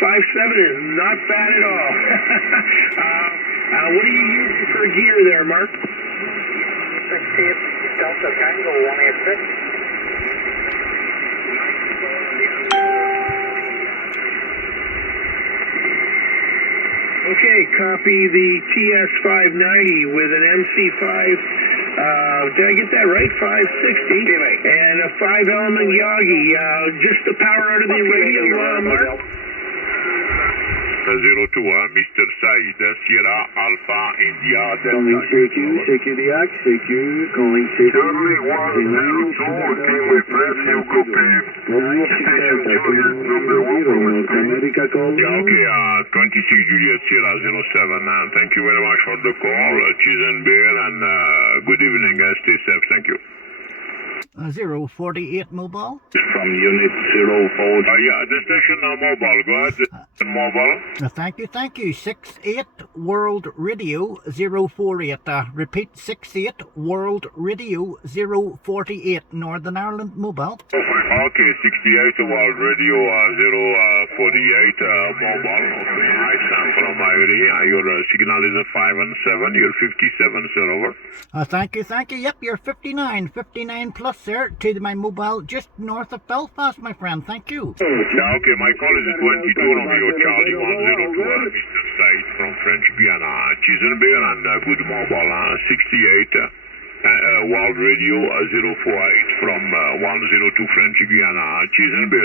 5.7 is not bad at all. What are you using for gear there, Mark? 68 Delta Tango 186. Okay, copy the TS590 with an MC5, did I get that right? 560, and a 5-element Yagi, just the power out of the radio, Mark? 02, Mr. Said, Sierra Alpha India Calling CQ, CQDX, CQ, calling CQ. Charlie 102, team request, you copy. Station Juliet number 1 from America call. Yeah, okay, 26 Juliet Sierra 07. Thank you very much for the call, cheese and beer, and good evening. Stay safe, thank you. 048 mobile. From Unit 04. Yeah, the station mobile, go ahead. Mobile. Thank you. 68 World Radio 048. Repeat, 68 World Radio 048, Northern Ireland mobile. Okay, 68 World Radio 048 mobile. Okay, nice. I'm from area. Your signal is 5 and 7. You're 57, sir, over. Thank you. Yep, you're 59 plus, sir, to my mobile just north of Belfast, my friend. Thank you. Yeah, okay, my call is 22 Romeo Charlie 102, Mr. Said from French Guiana. Cheese and beer and good mobile, 68 World Radio 048 from 102 French Guiana. Cheese and beer.